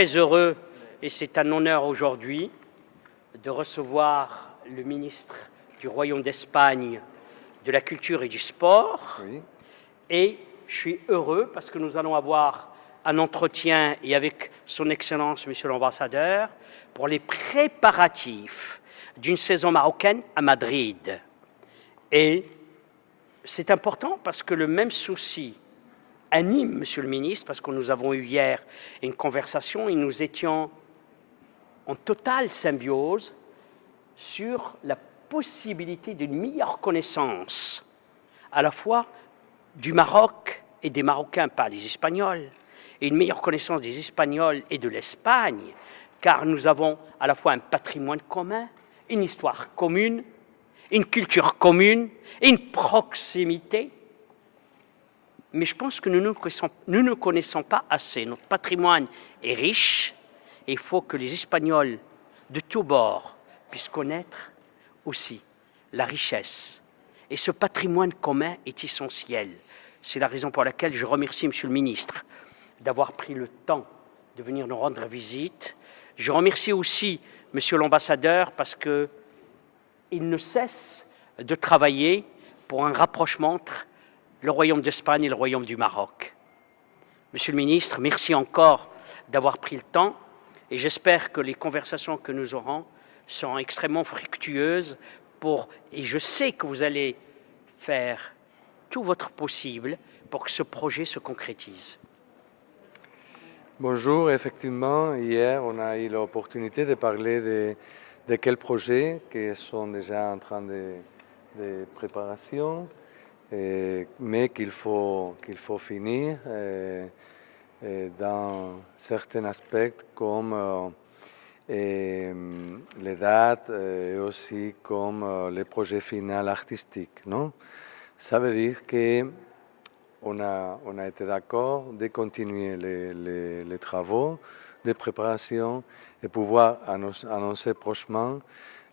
très heureux et c'est un honneur aujourd'hui de recevoir le ministre du Royaume d'Espagne de la Culture et du Sport. Oui. Et je suis heureux parce que nous allons avoir un entretien et avec son Excellence, Monsieur l'Ambassadeur, pour les préparatifs d'une saison marocaine à Madrid. Et c'est important parce que le même souci anime, Monsieur le Ministre, parce que nous avons eu hier une conversation et nous étions en totale symbiose sur la possibilité d'une meilleure connaissance à la fois du Maroc et des Marocains, pas des Espagnols, et une meilleure connaissance des Espagnols et de l'Espagne, car nous avons à la fois un patrimoine commun, une histoire commune, une culture commune, une proximité. Mais je pense que nous ne connaissons pas assez. Notre patrimoine est riche et il faut que les Espagnols de tous bords puissent connaître aussi la richesse. Et ce patrimoine commun est essentiel. C'est la raison pour laquelle je remercie Monsieur le Ministre d'avoir pris le temps de venir nous rendre visite. Je remercie aussi Monsieur l'Ambassadeur parce qu'il ne cesse de travailler pour un rapprochement entre le Royaume d'Espagne et le Royaume du Maroc. Monsieur le Ministre, merci encore d'avoir pris le temps et j'espère que les conversations que nous aurons seront extrêmement fructueuses et je sais que vous allez faire tout votre possible pour que ce projet se concrétise. Bonjour, effectivement, hier on a eu l'opportunité de parler de quels projets qui sont déjà en train de préparation, mais qu'il faut finir dans certains aspects comme les dates et aussi comme les projets finaux artistiques, non? Ça veut dire qu'on a été d'accord de continuer les travaux de préparation et pouvoir annoncer prochainement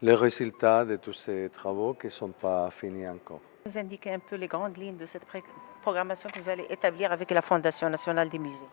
les résultats de tous ces travaux qui ne sont pas finis encore. Vous indiquez un peu les grandes lignes de cette programmation que vous allez établir avec la Fondation nationale des musées.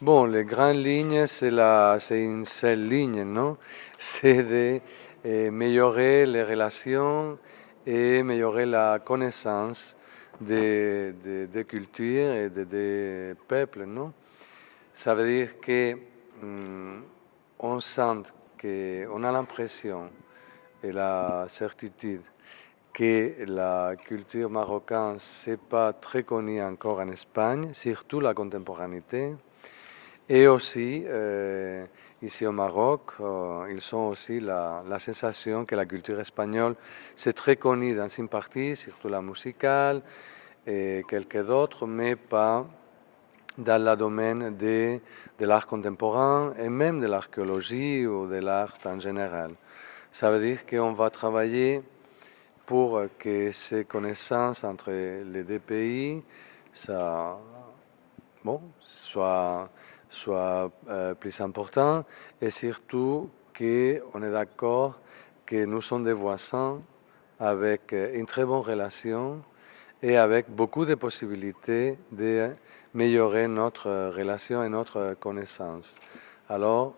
Bon, les grandes lignes, c'est une seule ligne, non? C'est de améliorer les relations et améliorer la connaissance des cultures et des peuples, non? Ça veut dire qu'on sent qu'on a l'impression et la certitude que la culture marocaine, ce n'est pas très connu encore en Espagne, surtout la contemporanéité. Et aussi, ici au Maroc, ils ont aussi la sensation que la culture espagnole, c'est très connu dans une partie, surtout la musicale et quelques d'autres, mais pas dans le domaine de l'art contemporain et même de l'archéologie ou de l'art en général. Ça veut dire qu'on va travailler pour que ces connaissances entre les deux pays soient plus importantes et surtout qu'on est d'accord que nous sommes des voisins avec une très bonne relation et avec beaucoup de possibilités d'améliorer notre relation et notre connaissance. Alors,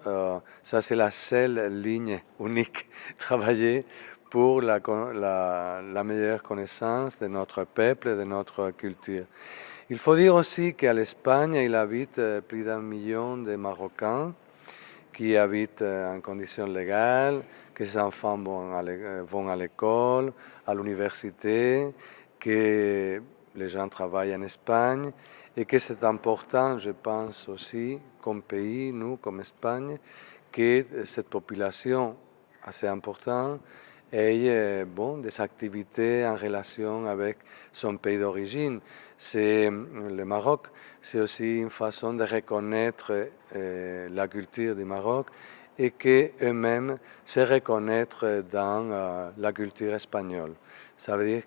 ça c'est la seule ligne unique, travailler pour la meilleure connaissance de notre peuple et de notre culture. Il faut dire aussi qu'à l'Espagne, il habite plus d'1 million de Marocains qui habitent en conditions légales, que ces enfants vont à l'école, à l'université, que les gens travaillent en Espagne et que c'est important, je pense aussi, comme pays, nous, comme Espagne, que cette population assez importante ait des activités en relation avec son pays d'origine. Le Maroc, c'est aussi une façon de reconnaître la culture du Maroc et qu'eux-mêmes se reconnaître dans la culture espagnole. Ça veut dire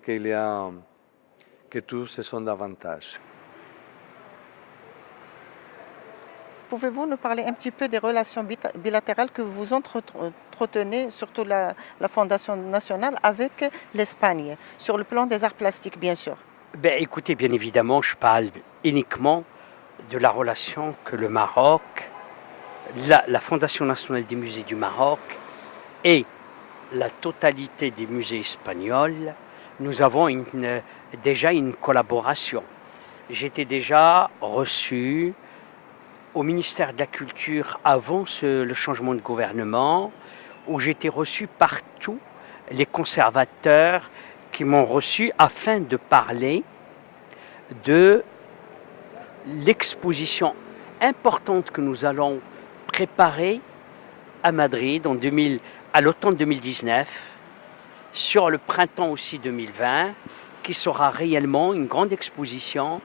que tous ce sont davantage. Pouvez-vous nous parler un petit peu des relations bilatérales que vous entretenez, surtout la Fondation nationale, avec l'Espagne, sur le plan des arts plastiques, bien sûr? Écoutez, bien évidemment, je parle uniquement de la relation que le Maroc la Fondation nationale des musées du Maroc et la totalité des musées espagnols, nous avons déjà une collaboration. J'étais déjà reçu au ministère de la Culture avant le changement de gouvernement, où j'étais reçu par tous les conservateurs qui m'ont reçu afin de parler de l'exposition importante que nous allons préparer à Madrid à l'automne 2019, sur le printemps aussi 2020, qui sera réellement une grande exposition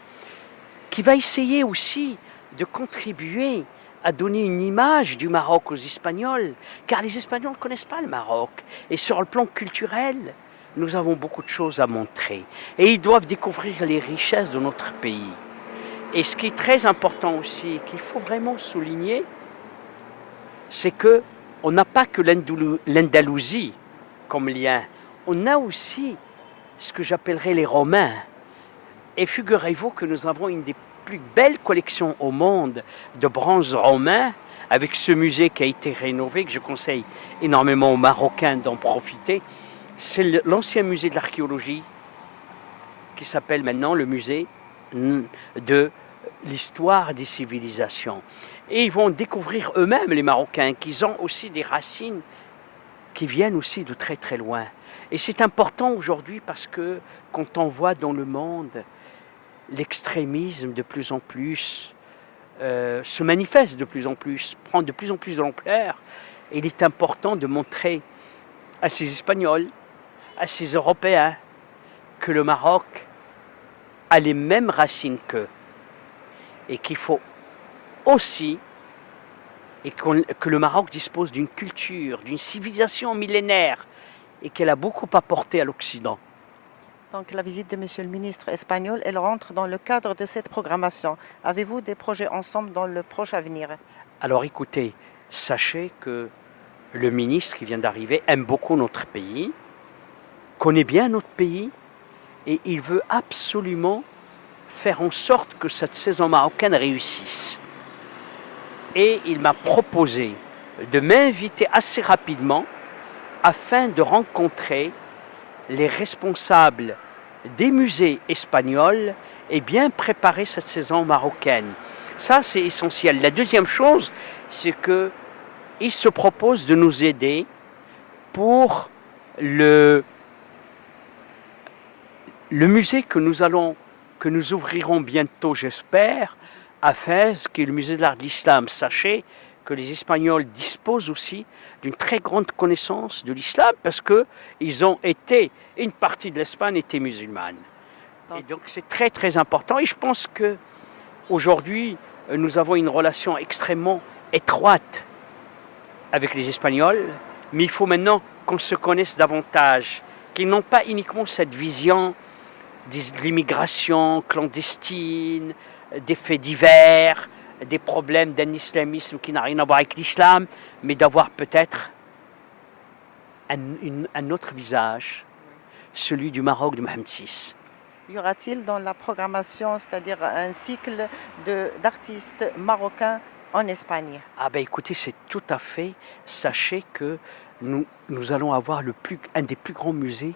qui va essayer aussi de contribuer à donner une image du Maroc aux Espagnols, car les Espagnols ne connaissent pas le Maroc. Et sur le plan culturel, nous avons beaucoup de choses à montrer. Et ils doivent découvrir les richesses de notre pays. Et ce qui est très important aussi, qu'il faut vraiment souligner, c'est qu'on n'a pas que l'Andalousie comme lien, on a aussi ce que j'appellerais les Romains. Et figurez-vous que nous avons une des plus belles collections au monde de bronze romain, avec ce musée qui a été rénové, que je conseille énormément aux Marocains d'en profiter. C'est l'ancien musée de l'archéologie, qui s'appelle maintenant le musée de l'histoire des civilisations. Et ils vont découvrir eux-mêmes, les Marocains, qu'ils ont aussi des racines qui viennent aussi de très très loin. Et c'est important aujourd'hui parce que quand on voit dans le monde l'extrémisme de plus en plus se manifeste de plus en plus, prend de plus en plus de l'ampleur, il est important de montrer à ces Espagnols, à ces Européens, que le Maroc a les mêmes racines qu'eux et qu'il faut aussi que le Maroc dispose d'une culture, d'une civilisation millénaire et qu'elle a beaucoup apporté à l'Occident. Donc la visite de Monsieur le ministre espagnol, elle rentre dans le cadre de cette programmation. Avez-vous des projets ensemble dans le proche avenir? Alors écoutez, sachez que le ministre qui vient d'arriver aime beaucoup notre pays, connaît bien notre pays et il veut absolument faire en sorte que cette saison marocaine réussisse. Et il m'a proposé de m'inviter assez rapidement afin de rencontrer les responsables des musées espagnols et bien préparer cette saison marocaine. Ça, c'est essentiel. La deuxième chose, c'est qu'il se propose de nous aider pour le musée que nous ouvrirons bientôt, j'espère, à Fès, qui est le musée de l'art de l'islam. Sachez que les Espagnols disposent aussi d'une très grande connaissance de l'islam parce qu'ils ont été, une partie de l'Espagne était musulmane. Et donc c'est très très important et je pense qu'aujourd'hui nous avons une relation extrêmement étroite avec les Espagnols, mais il faut maintenant qu'on se connaisse davantage, qu'ils n'ont pas uniquement cette vision de l'immigration clandestine, des faits divers, des problèmes d'un islamisme qui n'a rien à voir avec l'islam, mais d'avoir peut-être un autre visage, celui du Maroc de Mohamed VI. Y aura-t-il dans la programmation, c'est-à-dire un cycle d'artistes marocains en Espagne? Ah ben écoutez, c'est tout à fait, sachez que nous allons avoir un des plus grands musées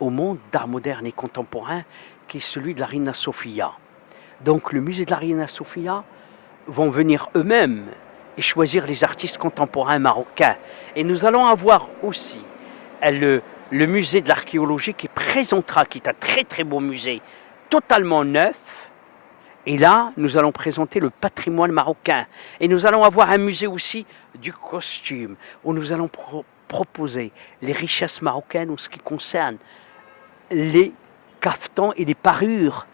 au monde d'art moderne et contemporain, qui est celui de la Reina Sofia. Donc le musée de la Reina Sofia vont venir eux-mêmes et choisir les artistes contemporains marocains. Et nous allons avoir aussi le musée de l'archéologie qui présentera, qui est un très très beau musée, totalement neuf. Et là, nous allons présenter le patrimoine marocain. Et nous allons avoir un musée aussi du costume, où nous allons proposer les richesses marocaines en ce qui concerne les caftans et les parures.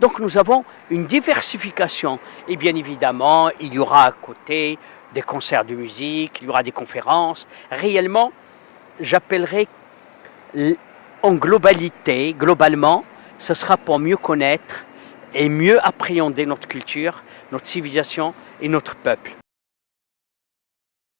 Donc nous avons une diversification et bien évidemment il y aura à côté des concerts de musique, il y aura des conférences. Réellement, j'appellerais en globalité, globalement, ce sera pour mieux connaître et mieux appréhender notre culture, notre civilisation et notre peuple.